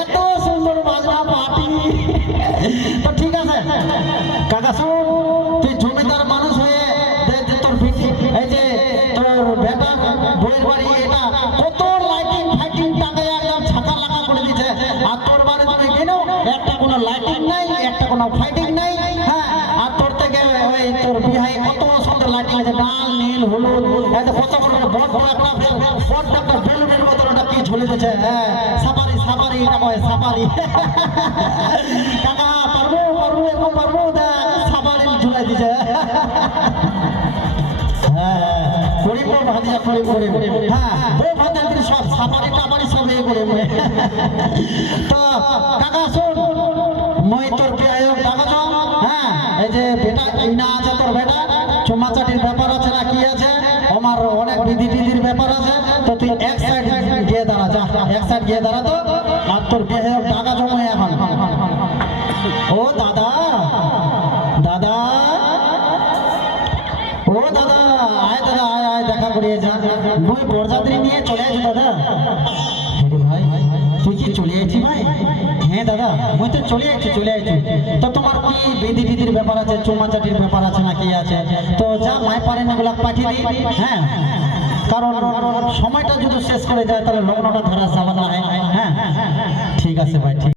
এত সুন্দর বাজনা পার্টি। তো ঠিক আছে কাকা, শুন, তুই জমিদার মানুষ হয়ে তোর এই যে তোর বেটা বইয়ের বাড়ি এটা কত লাইটিং ফাইটিং টাকা একদম ছাতা লাগা করে দিচ্ছে, আর তোর বাড়ি তুমি কেন একটা কোনো লাইটিং নাই, একটা কোনো ফাইটিং নাই। হ্যাঁ, আর তোর থেকে ওই তোর বিহাই কত সুন্দর লাইটিং আছে, লাল নীল হলুদ, এত কত বড় বড় একটা বেলুনের মতো ওটা কি ঝুলে দিচ্ছে। হ্যাঁ, সাফারি সাফারি এটা কয় সাফারি। কাকা পারবো পারবো এরকম পারবো, সাফারি ঝুলাই দিচ্ছে। সব সাফারি টাফারি সব ইয়ে করে। তো কাকা শোন, মই তোর বিয়ায়ক ডাকছ। হ্যাঁ, এই যে বেটা ইনা আছে, তোর বেটা চুমাচাটির ব্যাপার আছে না কি আছে, আমার অনেক বিধি টিধির ব্যাপার আছে। তো তুই এক সাইড গিয়ে দাঁড়া, যা এক সাইড গিয়ে দাঁড়া তো, আর তোর বিয়ায়ক ডাকা জমে এখন। ও দাদা, দাদা, ও দাদা, আয় দাদা, আয় আয়, দেখা করিয়ে যা। মই বরযাত্রী নিয়ে চলে আসি দাদা। ভাই তুই কি চলে আসছি ভাই? হ্যাঁ দাদা, মই তো চলে আসছি। তো তোমার কি বেদি টিদির ব্যাপার আছে, চুমাচাটির ব্যাপার আছে না কি আছে? তো যা মায় পারেন এগুলা পাঠিয়ে দিই। হ্যাঁ, কারণ সময়টা যদি শেষ করে যায় তাহলে লগ্নটা ধরা যাবে না। হ্যাঁ ঠিক আছে ভাই, ঠিক।